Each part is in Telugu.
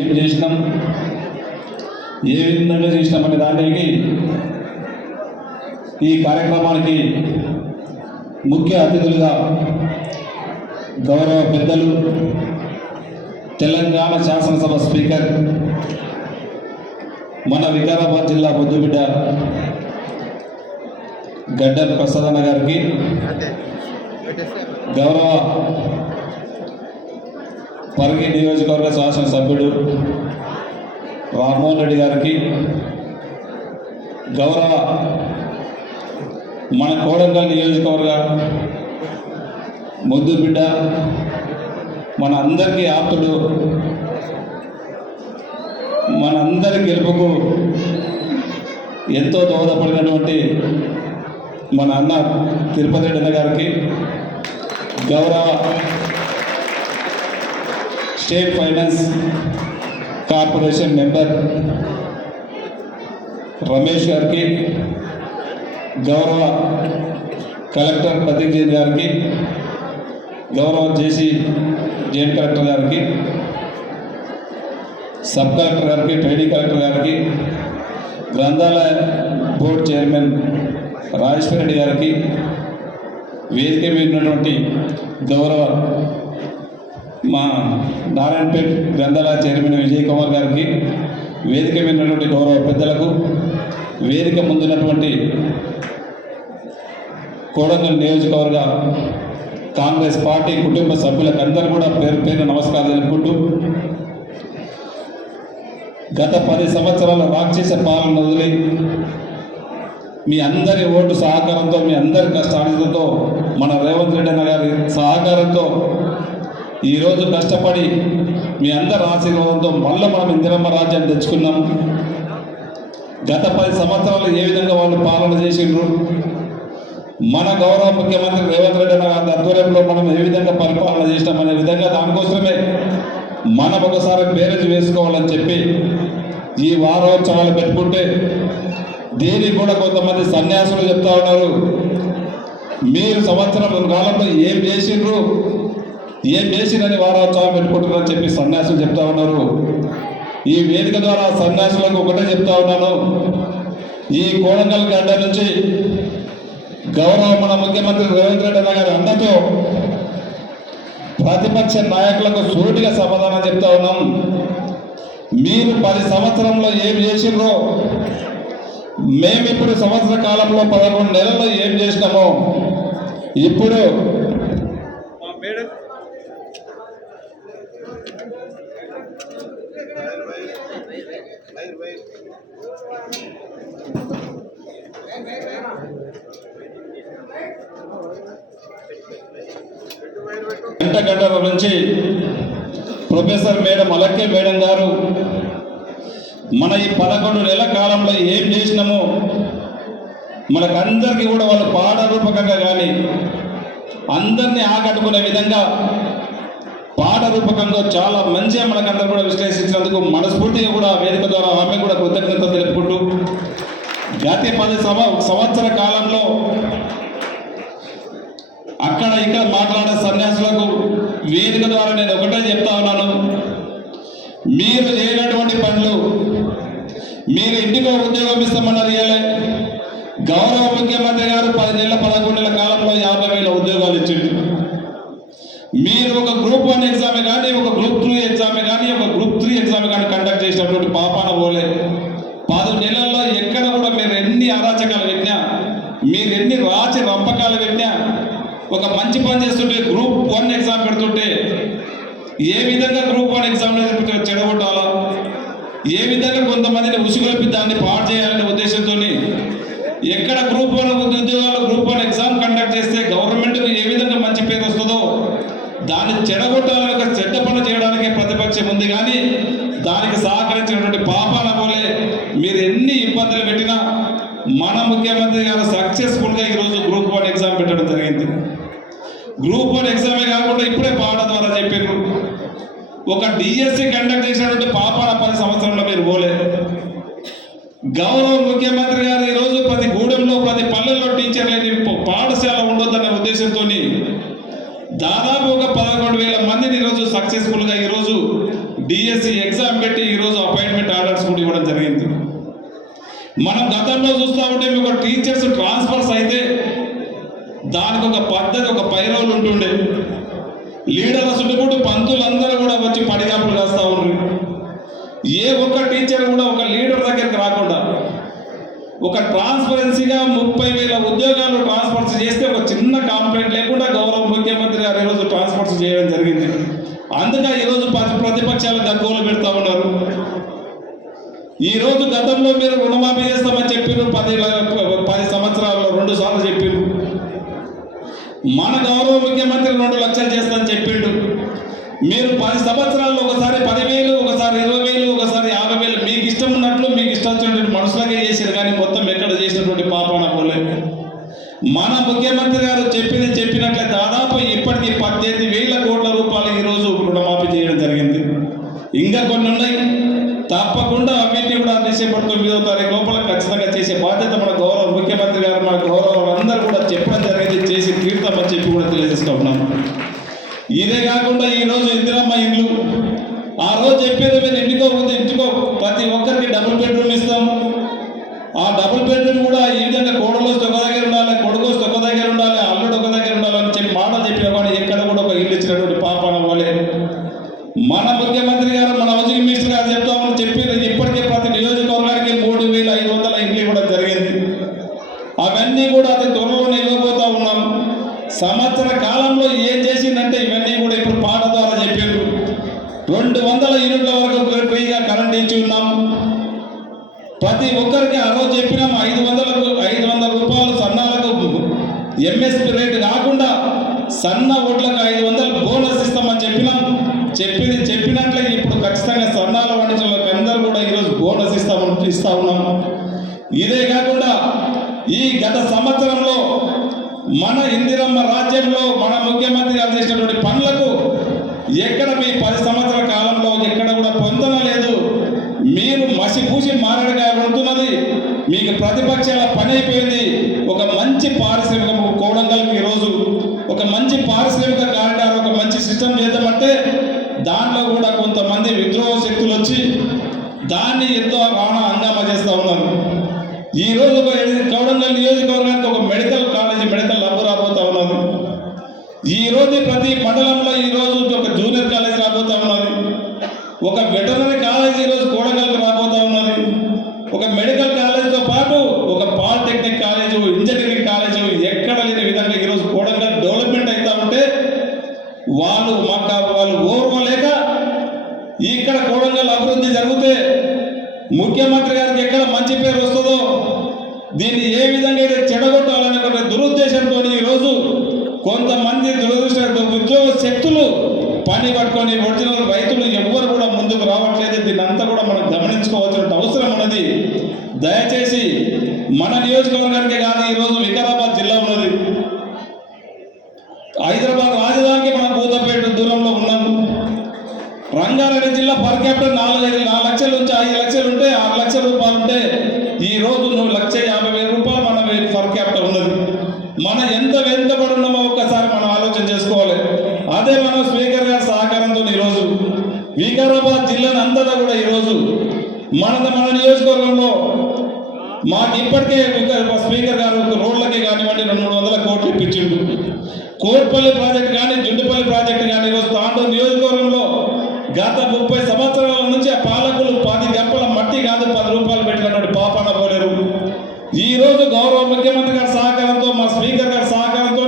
ఏం చేసినాం? ఏ విధంగా చేసినాం దానికి ఈ కార్యక్రమానికి ముఖ్య అతిథులుగా గౌరవ పెద్దలు తెలంగాణ శాసనసభ స్పీకర్ మన వికారాబాద్ జిల్లా బొద్దుబిడ్డ గడ్డర్ ప్రసాదన్న గారికి గౌరవ పరిగి నియోజకవర్గ శాసనసభ్యుడు రామ్మోహన్ రెడ్డి గారికి గౌరవ మన కోడంగల్ నియోజకవర్గ ముద్దు బిడ్డ మన అందరికీ ఆప్తుడు మన అందరి గెలుపుకు ఎంతో దోహదపడినటువంటి మన అన్న తిరుపతి రెడ్డి గారికి గౌరవ state finance corporation member Ramesh గారికి గౌరవ కలెక్టర్ ప్రతీక్ జైన్ గారికి గౌరవ జేసీ జైన్ కలెక్టర్ గారికి సబ్ కలెక్టర్ గారికి ట్రైనింగ్ కలెక్టర్ గారికి గ్రంథాలయ బోర్డు చైర్మన్ రాజేశ్వర రెడ్డి గారికి వేదిక మీద ఉన్నటువంటి గౌరవ మా నారాయణపేట్ గ్రంథాలయ చైర్మన్ విజయ్ కుమార్ గారికి వేదిక మీదటువంటి గౌరవ పెద్దలకు వేదిక ముందున్నటువంటి కోడంగల్ నియోజకవర్గ కాంగ్రెస్ పార్టీ కుటుంబ సభ్యులకందరూ కూడా పేరు పేరు నమస్కారం తెలుపుకుంటూ గత పది సంవత్సరాల రాక్షస పాలన వదిలి మీ అందరి ఓటు సహకారంతో మీ అందరి కష్టాలతో మన రేవంత్ రెడ్డి అన్న గారి సహకారంతో ఈరోజు కష్టపడి మీ అందరి ఆశీర్వాదంతో మళ్ళీ మనం ఇందిరమ్మ రాజ్యాన్ని తెచ్చుకున్నాం. గత పది సంవత్సరాలు ఏ విధంగా వాళ్ళు పాలన చేసిండ్రు? మన గౌరవ ముఖ్యమంత్రి రేవంత్ రెడ్డి అన్న గారి ఆధ్వర్యంలో మనం ఏ విధంగా పరిపాలన చేసినాం అనే విధంగా దానికోసమే మనం ఒకసారి బేరేజ్ వేసుకోవాలని చెప్పి ఈ వారోత్సవాలు పెట్టుకుంటే దీనికి కూడా కొంతమంది సన్యాసులు చెప్తా ఉన్నారు. మీరు సంవత్సరం కాలంలో ఏం చేసిండ్రు? ఏం చేసిందని వారోత్సవం పెట్టుకుంటున్నారని చెప్పి సన్యాసులు చెప్తా ఉన్నారు. ఈ వేదిక ద్వారా సన్యాసులకు ఒకటే చెప్తా ఉన్నాను. ఈ కోడంగల్ గడ్డ నుంచి గౌరవ మన ముఖ్యమంత్రి రేవంత్ రెడ్డి అన్న గారి అండతో ప్రతిపక్ష నాయకులకు సూటిగా సమాధానం చెప్తా ఉన్నాం. మీరు పది సంవత్సరంలో ఏం చేసిండ్రో మేము ఇప్పుడు సంవత్సర కాలంలో పదకొండు నెలల్లో ఏం చేసినామో ఇప్పుడు గంట నుంచి ప్రొఫెసర్ మేడం అలక్కే మేడం గారు మన ఈ పదకొండు నెలల కాలంలో ఏం చేసినామో మనకందరికీ కూడా వాళ్ళు పాఠరూపకంగా కానీ అందరినీ ఆకట్టుకునే విధంగా పాఠరూపకంగా చాలా మంచిగా మనకందరూ కూడా విశ్లేషించినందుకు మనస్ఫూర్తిగా కూడా వేదిక ద్వారా ఆమె కూడా కృతజ్ఞత తెలుపుకుంటూ జాతీయ పద సంవత్సర కాలంలో అక్కడ ఇక్కడ మాట్లాడే సన్యాసులకు వేదిక ద్వారా నేను ఒకటే చెప్తా ఉన్నాను. మీరు చేయనటువంటి పనులు మీరు ఇంటికో ఉద్యోగం ఇస్తామన్నారు గౌరవ ముఖ్యమంత్రి గారు పది నెలల పదకొండు నెలల కాలం యాభై వేల ఉద్యోగాలు ఇచ్చింది మీరు ఒక గ్రూప్ వన్ ఎగ్జామ్ కానీ ఒక గ్రూప్ టూ ఎగ్జామ్ కానీ ఒక గ్రూప్ త్రీ ఎగ్జామ్ కానీ కండక్ట్ చేసినటువంటి పాపాన పోలే. పది నెలల్లో ఎక్కడ కూడా మీరు ఎన్ని అరాచకాలు పెట్టినా మీరు ఎన్ని రాచి రంపకాలు పెట్టినా ఒక మంచి పని చేస్తుంటే గ్రూప్ వన్ ఎగ్జామ్ పెడుతుంటే ఏ విధంగా గ్రూప్ వన్ ఎగ్జామ్ చెడగొట్టాలా? ఏ విధంగా కొంతమందిని ఉసుగొల్పి దాన్ని పాడు చేయాలనే ఉద్దేశంతో ఎక్కడ గ్రూప్ వన్ ఉద్యోగాలు గ్రూప్ వన్ ఎగ్జామ్ కండక్ట్ చేస్తే గవర్నమెంట్కి ఏ విధంగా మంచి పేరు వస్తుందో దాన్ని చెడగొట్టాలని ఒక చెడ్డ పనులు చేయడానికి ప్రతిపక్షం ఉంది. కానీ దానికి సహకరించినటువంటి పాపాల పోలే మీరు ఎన్ని ఇబ్బందులు పెట్టినా మన ముఖ్యమంత్రి గారు సక్సెస్ఫుల్గా ఈరోజు గ్రూప్ వన్ ఎగ్జామ్ పెట్టడం జరిగింది. గ్రూప్ వన్ ఎగ్జామే కాకుండా ఇప్పుడే పాట ద్వారా చెప్పారు ఒక డిఎస్సి కండక్ట్ చేసినటువంటి పాపాల పది సంవత్సరంలో మీరు పోలే. గౌరవం ముఖ్యమంత్రి గారు ఈరోజు ప్రతి గూడెంలో ప్రతి పల్లెల్లో టీచర్ లేని ప- పాఠశాల ఉండొద్దనే ఉద్దేశంతో దాదాపు ఒక పదకొండు వేల మందిని ఈరోజు సక్సెస్ఫుల్గా ఈరోజు డిఎస్సి ఎగ్జామ్ పెట్టి ఈరోజు ఆర్డర్స్ కూడా ఇవ్వడం జరిగింది. మనం గతంలో చూస్తూ ఉంటే మీకు టీచర్స్ ట్రాన్స్ఫర్స్ అయితే దానికి ఒక పద్ధతి ఒక పైరోలు ఉంటుండే. లీడర్ల చుట్టుముట్టు పంతులందరూ కూడా వచ్చి పడిగాపులు కాస్తూ ఉన్నారు ఏ ఒక్క టీచర్ కూడా ఒక లీడర్ దగ్గరికి రాకుండా ఒక ట్రాన్స్పరెన్సీగా ముప్పై వేల ఉద్యోగాలు ట్రాన్స్ఫర్స్ చేస్తే ఒక చిన్న కాంప్లైంట్ లేకుండా గౌరవ ముఖ్యమంత్రి గారు ఈరోజు ట్రాన్స్ఫర్స్ చేయడం జరిగింది. అందుకే ఈరోజు ప్రతిపక్షాలు గగ్గోలు పెడతా ఉన్నారు. ఈ రోజు గతంలో మీరు రుణమాఫీ చేస్తామని చెప్పారు పది పది సంవత్సరాల్లో రెండు సార్లు చెప్పిండ్రు మన గౌరవ ముఖ్యమంత్రి రెండు లక్షలు చేస్తామని చెప్పిండు మీరు పది సంవత్సరాల్లో ఒకసారి పదివేలు ఒకసారి ఇరవై వేలు ఒకసారి యాభై వేలు మీకు ఇష్టం ఉన్నట్లు మీకు ఇష్టం వచ్చినటువంటి మనుషులకే చేశారు కానీ మొత్తం ఎక్కడ చేసినటువంటి పాపన పోలేదు మన ముఖ్యమంత్రి గారు చెప్పింది చెప్పినట్లే దాదాపు ఇప్పటికీ పద్దెనిమిది వేల కోట్ల రూపాయలు ఈరోజు రుణమాఫీ చేయడం జరిగింది. ఇంకా కొన్ని ఉన్నాయి. తప్పకుండా అవి కూడా తొమ్మిదో తారీఖు లోపల ఖచ్చితంగా చేసే బాధ్యత మన గౌరవ ముఖ్యమంత్రి గారు మన గౌరవం అందరూ కూడా చెప్పడం జరిగింది చేసి తీర్థమని చెప్పి కూడా తెలియజేస్తూ ఉన్నాం. ఇదే కాకుండా ఈ రోజు ఇందిరమ్మ ఇండ్లు ఆ రోజు చెప్పేది మీరు ఇంటికో ముందు ఇంటికో ప్రతి ఒక్కరికి డబుల్ బెడ్రూమ్ ఇస్తాం ఆ డబుల్ బెడ్రూమ్ కూడా ఈ విధంగా కోడలు వస్తే ఒక దగ్గర ఉండాలి కొడుకు వస్తే ఒక దగ్గర ఉండాలి అల్లుడు ఒక దగ్గర ఉండాలి అని చెప్పి మాట చెప్పిన కానీ ఎక్కడ కూడా ఒక ఇల్లు ఇచ్చినటువంటి పాపన పోలే మన ముఖ్యమంత్రి గారు మన హౌసింగ్ మినిస్టర్ గారు చెప్తామని చెప్పి ఇప్పటికే ప్రతి నియోజకవర్గానికి మూడు వేల ఐదు వందల ఇండ్లు ఇవ్వడం జరిగింది అవన్నీ కూడా అతి త్వరలోనే ఇవ్వబోతా ఉన్నాం సంవత్సర కాలంలో ఏం చేసిందంటే ఇవన్నీ కూడా ఇప్పుడు పాట ద్వారా చెప్పారు రెండు వందల యూనిట్ల వరకు ఫ్రీగా కరెంట్ ఇచ్చి ఉన్నాం ప్రతి ఒక్కరికి ఆ రోజు చెప్పినాము ఐదు వందలకు ఐదు వందల రూపాయలు సన్నాలకు ఎంఎస్పి రేటు కాకుండా సన్న ఓట్లకు ఐదు వందలు బోనస్ ఇస్తామని చెప్పినాం. చెప్పింది చెప్పినట్లే ఇప్పుడు ఖచ్చితంగా సన్నాల వాణిజ్యులకు అందరూ కూడా ఈరోజు బోనస్ ఇస్తామని ఇస్తా ఉన్నాం. ఇదే కాకుండా ఈ గత సంవత్సరంలో మన ఇందిరమ్మ రాజ్యంలో మన ముఖ్యమంత్రి గారు చేసినటువంటి పనులకు ఎక్కడ మీ పది సంవత్సరాల కాలంలో ఎక్కడ కూడా పొందడం లేదు మీరు చూసి మారడుగా ఉంటున్నది. మీకు ప్రతిపక్షాల పని అయిపోయింది. ఒక మంచి పారిశ్రామిక కోడంగల్కి ఈరోజు ఒక మంచి పారిశ్రామిక కారిడార్ ఒక మంచి సిస్టమ్ చేద్దామంటే దాంట్లో కూడా కొంతమంది విద్రోహ శక్తులు వచ్చి దాన్ని ఎంతో రాణ హంగామా చేస్తూ ఉన్నారు. ఈ రోజు ఒక కౌడంగల్ నియోజకవర్గానికి ఒక మెడికల్ కాలేజీ మెడికల్ లబ్ రాబోతా ఉన్నది. ఈ రోజు ప్రతి మండలంలో ఈ రోజు ఒక జూనియర్ కాలేజ్ రాబోతా ఉన్నది. ఒక వెట కాలేజ్ ఈ రోజు కోడగల్కి రాబోతా ఉన్నది ఒక మెడికల్ కాలేజ్తో పాటు ఒక పాలిటెక్నిక్ కాలేజ్ ఇంజనీరింగ్ కాలేజ్ ఎక్కడ లేని విధంగా ఈరోజు కోడంగల్ డెవలప్మెంట్ అవుతా ఉంటే వాళ్ళు మాకు వాళ్ళు ఓర్వలేక ఇక్కడ కోడంగల్ అభివృద్ధి జరిగితే ముఖ్యమంత్రి గారికి ఎక్కడ మంచి పేరు వస్తుందో దీన్ని ఏ విధంగా అయితే చెడగొట్టాలనే దురుద్దేశంతో ఈరోజు కొంతమంది దురదృష్ట ఉద్యోగ శక్తులు పని పట్టుకొని ఒరిజినల్ రైతులు ఎవ్వరు కూడా ముందుకు రావట్లేదు. దీన్ని అంతా కూడా మనం గమనించుకోవాల్సిన అవసరం ఉన్నది. దయచేసి మన నియోజకవర్గానికి కాదు ఈరోజు వికారాబాద్ జిల్లా ఉన్నది. హైదరాబాద్ రాజధానికి మనం భూతపేట దూరంలో ఉన్నాము. రంగారెడ్డి జిల్లా పర్ క్యాపిటల్ నాలుగు నాలుగు లక్షల నుంచి ఐదు లక్షలు రూపాయలు ఉంటే ఈ రోజు నువ్వు లక్ష యాభై వేల రూపాయలు మన పర్ క్యాపిటల్ ఉన్నది మనం ఎంత వెనుకబడి ఉన్నామో ఒక్కసారి మనం ఆలోచన చేసుకోవాలి అదే మనం స్పీకర్ గారి సహకారంతో ఈరోజు వికారాబాద్ జిల్లాను అంతటా కూడా ఈరోజు మన మన నియోజకవర్గంలో మాకు ఇప్పటికే స్పీకర్ గారు రోడ్లకి కానివ్వండి రెండు మూడు వందల కోట్లు ఇప్పించిండు. కోట్పల్లి ప్రాజెక్ట్ కానీ జుండుపల్లి ప్రాజెక్ట్ కానీ ఈరోజు తాండూరు నియోజకవర్గంలో గత ముప్పై సంవత్సరాల నుంచి ఆ పాలకులు పది గంపల మట్టి కాదు పది రూపాయలు పెట్టినటువంటి పాపాన పోలేరు. ఈరోజు గౌరవ ముఖ్యమంత్రి గారి సహకారంతో మా స్పీకర్ గారి సహకారంతో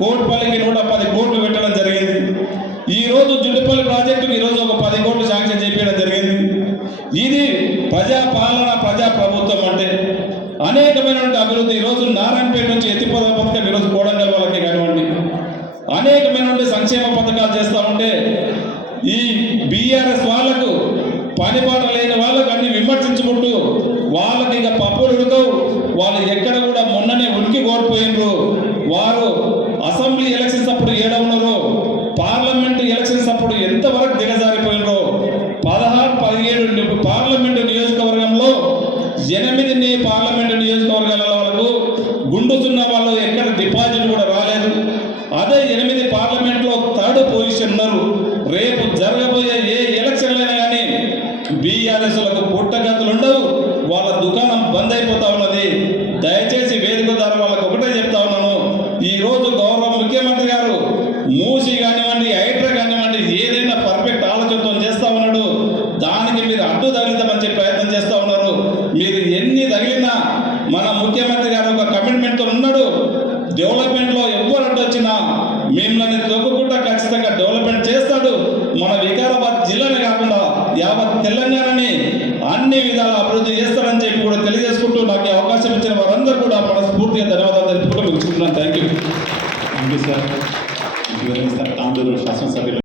కోట్పల్లికి నూట పది కోట్లు పెట్టడం జరిగింది ఈ రోజు జుండుపల్లి ప్రాజెక్టుకి ఈ రోజు ఒక పది కోట్లు శాంక్షన్ చేయడం జరిగింది ఇది ప్రజా పాలన ప్రజా ప్రభుత్వం అంటే అనేకమైనటువంటి అభివృద్ధి ఈ రోజు నారాయణపేట నుంచి పథకం ఈరోజు కోడంగల్ వాళ్ళకి కానివ్వండి. అనేకమైనటువంటి సంక్షేమ పథకాలు చేస్తూ ఉంటే ఈ బీఆర్ఎస్ వాళ్ళకు పనిపాట లేని వాళ్ళకు అన్ని విమర్శించుకుంటూ వాళ్ళకి ఇక పప్పులు ఉడకవు. వాళ్ళు ఎక్కడ కూడా మొన్ననే ఉనికి కోల్పోయినరు. వారు అసెంబ్లీ ఎలక్షన్స్ అప్పుడు ఏడ ఉన్నారు? పార్లమెంట్ ఎలక్షన్స్ అప్పుడు ఎంతవరకు దిగజారిపోయినరు? పదహారు పదిహేడు ని- పార్లమెంటు డెవలప్మెంట్లో రెండు వచ్చినా మిమ్మల్ని తొక్కకుండా ఖచ్చితంగా డెవలప్మెంట్ చేస్తాడు. మన వికారాబాద్ జిల్లానే కాకుండా యావత్ తెలంగాణని అన్ని విధాల అభివృద్ధి చేస్తాడని చెప్పి కూడా తెలియజేసుకుంటూ నాకు అవకాశం ఇచ్చిన వారందరూ కూడా మనస్ఫూర్తిగా ధన్యవాదాలు తెలుపుకుంటూ ముగించుకుంటున్నాను thank you thank you sir శాసనసభ్యులు.